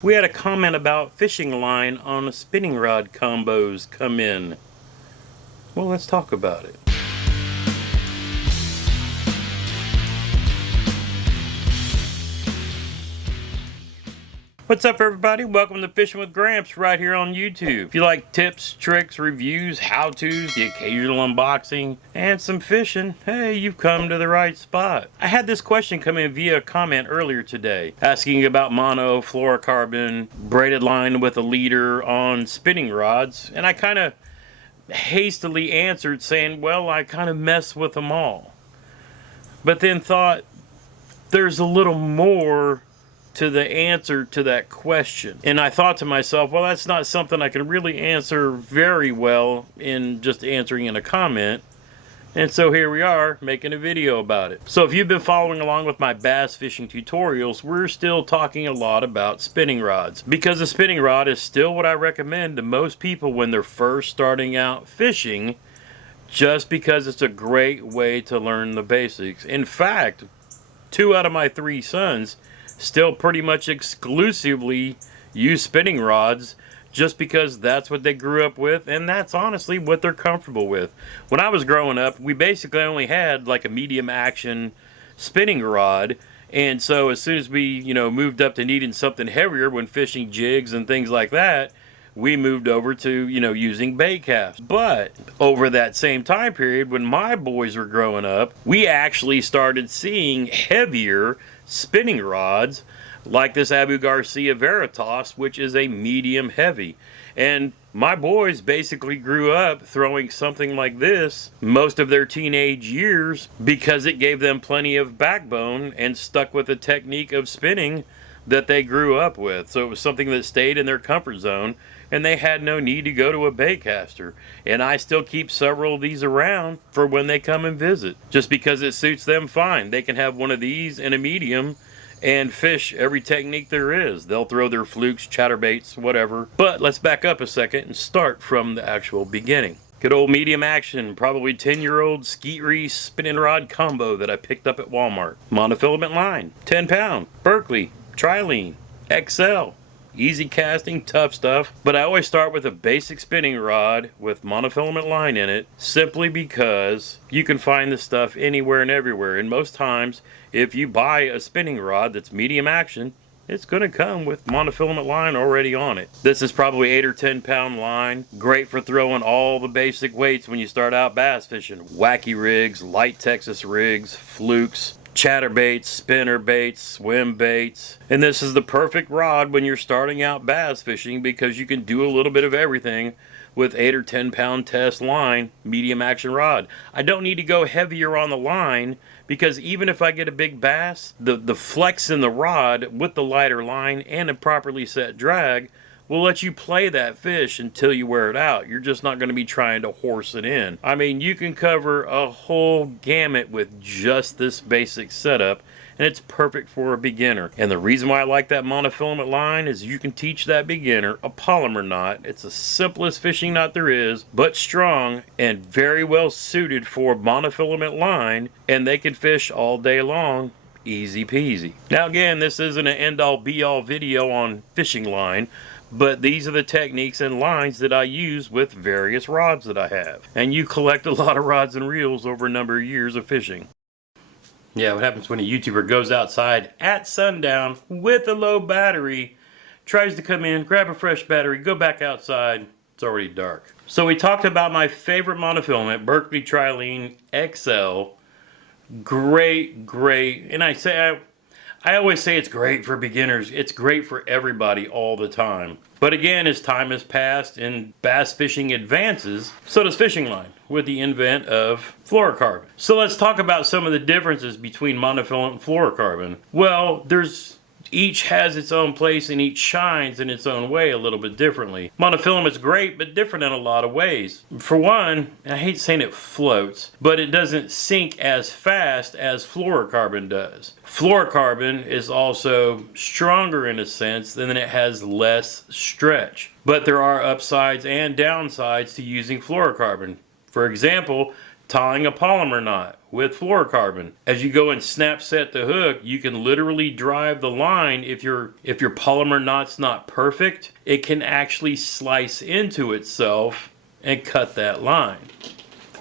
We had a comment about fishing line on spinning rod combos come in. Well, let's talk about it. What's up, everybody? Welcome to Fishing with Gramps right here on YouTube. If you like tips, tricks, reviews, how-tos, the occasional unboxing, and some fishing, hey, you've come to the right spot. I had this question come in via a comment earlier today, asking about monofluorocarbon, braided line with a leader on spinning rods, and I kind of hastily answered saying, well, I kind of mess with them all. But then thought, there's a little more to the answer to that question. And I thought to myself, well, that's not something I can really answer very well in just answering in a comment. And so here we are making a video about it. So if you've been following along with my bass fishing tutorials, we're still talking a lot about spinning rods, because a spinning rod is still what I recommend to most people when they're first starting out fishing, just because it's a great way to learn the basics. In fact, 2 out of my 3 sons still pretty much exclusively use spinning rods just because that's what they grew up with, and that's honestly what they're comfortable with. When I was growing up, we basically only had like a medium action spinning rod, and so as soon as we moved up to needing something heavier when fishing jigs and things like that, we moved over to using bait casts. But over that same time period when my boys were growing up, we actually started seeing heavier spinning rods like this Garcia Veritas, which is a medium heavy. And my boys basically grew up throwing something like this most of their teenage years because it gave them plenty of backbone and stuck with the technique of spinning that they grew up with. So it was something that stayed in their comfort zone, and they had no need to go to a bait caster. And I still keep several of these around for when they come and visit, just because it suits them fine. They can have one of these in a medium and fish every technique there is. They'll throw their flukes, chatterbaits, whatever. But let's back up a second and start from the actual beginning. Good old medium action, probably 10-year-old skeet reese spinning rod combo that I picked up at Walmart. Monofilament line, 10 pound, Berkley, Trilene, XL. Easy casting, tough stuff. But I always start with a basic spinning rod with monofilament line in it, simply because you can find this stuff anywhere and everywhere. And most times, if you buy a spinning rod that's medium action, it's going to come with monofilament line already on it. This is probably 8 or 10 pound line. Great for throwing all the basic weights when you start out bass fishing. Wacky rigs, light Texas rigs, flukes, chatterbaits, spinner baits, swim baits. And this is the perfect rod when you're starting out bass fishing, because you can do a little bit of everything with 8 or 10 pound test line, medium action rod. I don't need to go heavier on the line, because even if I get a big bass, the flex in the rod with the lighter line and a properly set drag will let you play that fish until you wear it out. You're just not going to be trying to horse it in. I mean, you can cover a whole gamut with just this basic setup, and it's perfect for a beginner. And the reason why I like that monofilament line is you can teach that beginner a polymer knot. It's the simplest fishing knot there is, but strong and very well suited for monofilament line, and they can fish all day long. Easy peasy. Now again, this isn't an end-all be-all video on fishing line, but these are the techniques and lines that I use with various rods that I have. And you collect a lot of rods and reels over a number of years of fishing. Yeah, what happens when a YouTuber goes outside at sundown with a low battery, tries to come in, grab a fresh battery, go back outside, it's already dark. So we talked about my favorite monofilament, Berkley Trilene XL. Great, and I always say it's great for beginners. It's great for everybody all the time. But again, as time has passed and bass fishing advances, so does fishing line with the advent of fluorocarbon. So let's talk about some of the differences between monofilament and fluorocarbon. Well, each has its own place, and each shines in its own way a little bit differently. Monofilament's great, but different in a lot of ways. For one, I hate saying it floats, but it doesn't sink as fast as fluorocarbon does. Fluorocarbon is also stronger in a sense, and then it has less stretch. But there are upsides and downsides to using fluorocarbon. For example, tying a polymer knot with fluorocarbon. As you go and snap set the hook, you can literally drive the line. If your polymer knot's not perfect, it can actually slice into itself and cut that line.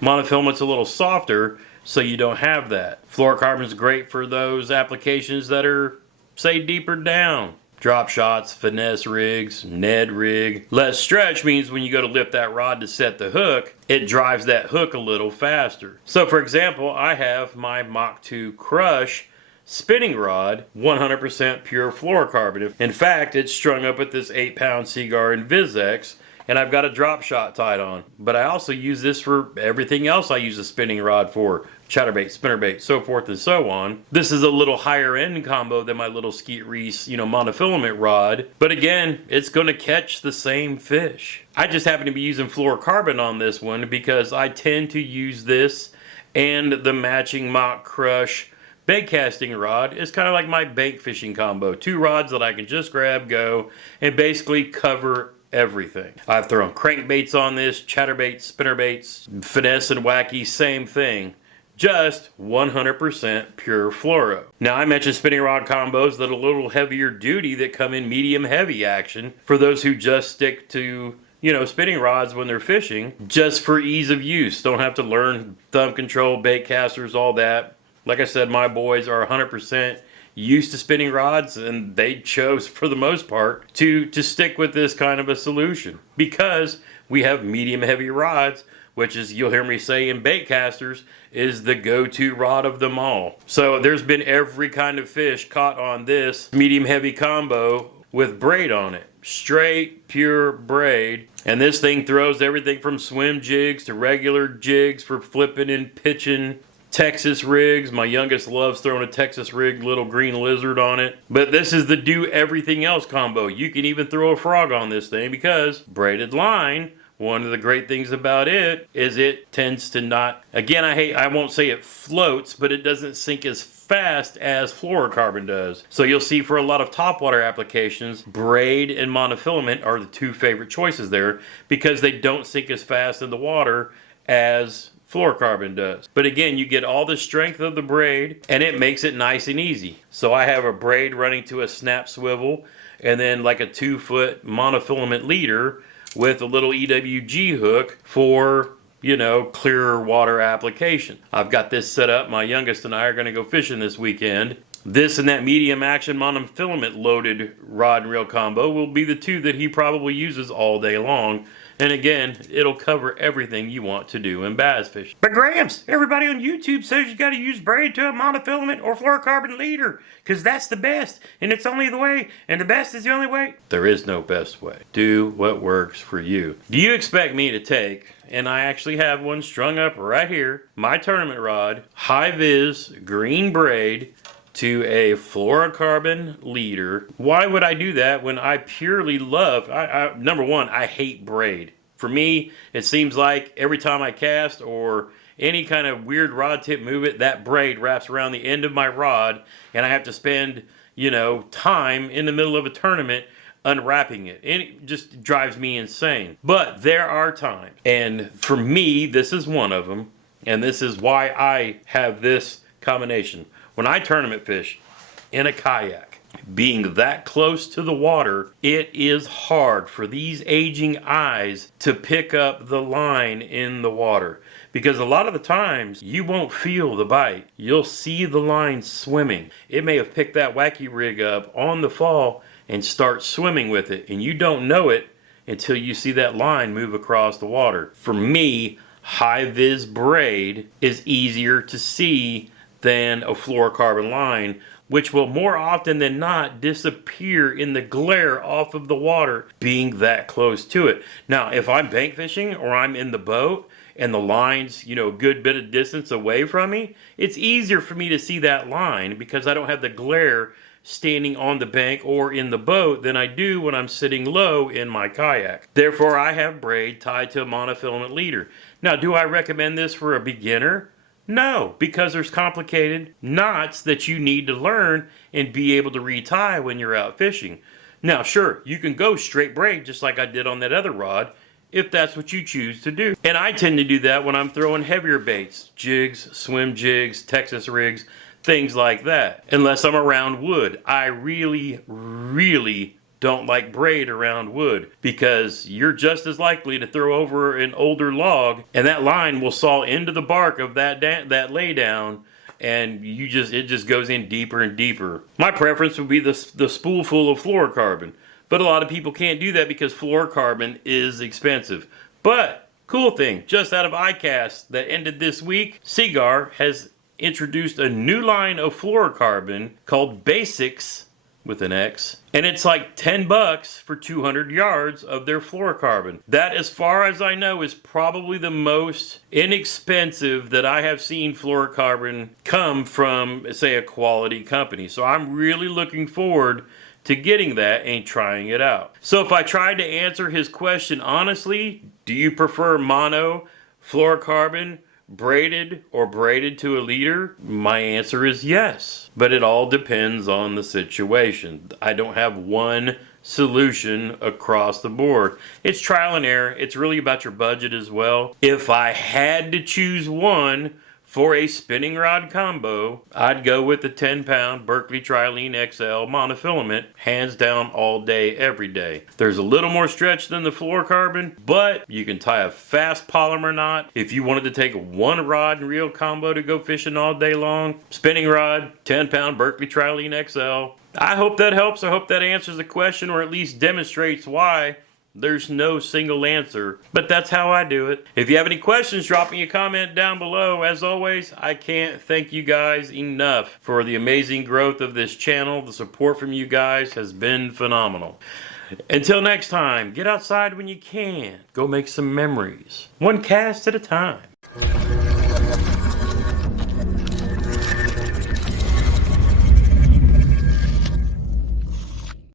Monofilament's a little softer, so you don't have that. Fluorocarbon's great for those applications that are, say, deeper down. Drop shots, finesse rigs, Ned rig. Less stretch means when you go to lift that rod to set the hook, it drives that hook a little faster. So for example, I have my Mach 2 Crush spinning rod, 100% pure fluorocarbon. In fact, it's strung up with this 8-pound Seaguar Invisex, and I've got a drop shot tied on. But I also use this for everything else I use a spinning rod for. Chatterbait, spinnerbait, so forth and so on. This is a little higher end combo than my little Skeet Reese, monofilament rod. But again, it's going to catch the same fish. I just happen to be using fluorocarbon on this one because I tend to use this and the matching Mach Crush bait casting rod. It's kind of like my bank fishing combo. 2 rods that I can just grab, go, and basically cover everything. I've thrown crankbaits on this, chatterbaits, spinnerbaits, finesse and wacky, same thing. Just 100% pure fluoro. Now I mentioned spinning rod combos that are a little heavier duty that come in medium heavy action for those who just stick to spinning rods when they're fishing, just for ease of use. Don't have to learn thumb control, bait casters, all that. Like I said, my boys are 100% used to spinning rods, and they chose for the most part to stick with this kind of a solution because we have medium heavy rods, which is, you'll hear me say in bait casters, is the go-to rod of them all. So there's been every kind of fish caught on this medium heavy combo with braid on it. Straight, pure braid. And this thing throws everything from swim jigs to regular jigs for flipping and pitching. Texas rigs. My youngest loves throwing a Texas rig, little green lizard on it. But this is the do everything else combo. You can even throw a frog on this thing because braided line, one of the great things about it is it tends to not, again, I won't say it floats, but it doesn't sink as fast as fluorocarbon does. So you'll see for a lot of topwater applications, braid and monofilament are the 2 favorite choices there because they don't sink as fast in the water as fluorocarbon does. But again, you get all the strength of the braid and it makes it nice and easy. So I have a braid running to a snap swivel and then like a 2-foot monofilament leader with a little EWG hook for, clearer water application. I've got this set up. My youngest and I are going to go fishing this weekend. This and that medium action monofilament loaded rod and reel combo will be the 2 that he probably uses all day long. And again, it'll cover everything you want to do in bass fishing. But Gramps, everybody on YouTube says you got to use braid to a monofilament or fluorocarbon leader because that's the best and it's only the way and the best is the only way. There is no best way. Do what works for you. Do you expect me to take, and I actually have one strung up right here, my tournament rod, high-vis green braid, to a fluorocarbon leader? Why would I do that when I purely love, number one, I hate braid. For me, it seems like every time I cast or any kind of weird rod tip movement, that braid wraps around the end of my rod and I have to spend, time in the middle of a tournament unwrapping it. And it just drives me insane. But there are times, and for me, this is one of them, and this is why I have this combination. When I tournament fish in a kayak, being that close to the water, it is hard for these aging eyes to pick up the line in the water. Because a lot of the times, you won't feel the bite. You'll see the line swimming. It may have picked that wacky rig up on the fall and start swimming with it. And you don't know it until you see that line move across the water. For me, high-vis braid is easier to see than a fluorocarbon line, which will more often than not disappear in the glare off of the water being that close to it. Now, if I'm bank fishing or I'm in the boat and the line's, a good bit of distance away from me, it's easier for me to see that line because I don't have the glare standing on the bank or in the boat than I do when I'm sitting low in my kayak. Therefore, I have braid tied to a monofilament leader. Now, do I recommend this for a beginner? No, because there's complicated knots that you need to learn and be able to retie when you're out fishing. Now, sure, you can go straight braid just like I did on that other rod if that's what you choose to do. And I tend to do that when I'm throwing heavier baits, jigs, swim jigs, Texas rigs, things like that. Unless I'm around wood. I really don't like braid around wood because you're just as likely to throw over an older log and that line will saw into the bark of that lay down, and it just goes in deeper and deeper. My preference would be the spoolful of fluorocarbon, but a lot of people can't do that because fluorocarbon is expensive. But cool thing, just out of ICAST that ended this week, Seaguar has introduced a new line of fluorocarbon called Basics with an X, and it's like $10 for 200 yards of their fluorocarbon. That, as far as I know, is probably the most inexpensive that I have seen fluorocarbon come from, say, a quality company. So I'm really looking forward to getting that and trying it out. So if I tried to answer his question honestly, do you prefer mono, fluorocarbon, braided, or braided to a leader? My answer is yes, but it all depends on the situation. I don't have one solution across the board. It's trial and error. It's really about your budget as well. If I had to choose one for a spinning rod combo, I'd go with the 10-pound Berkley Trilene XL monofilament, hands down, all day, every day. There's a little more stretch than the fluorocarbon, but you can tie a fast polymer knot. If you wanted to take one rod and reel combo to go fishing all day long, spinning rod, 10-pound Berkley Trilene XL. I hope that helps. I hope that answers the question, or at least demonstrates why there's no single answer, but that's how I do it. If you have any questions, drop me a comment down below. As always, I can't thank you guys enough for the amazing growth of this channel. The support from you guys has been phenomenal. Until next time, get outside when you can. Go make some memories. One cast at a time.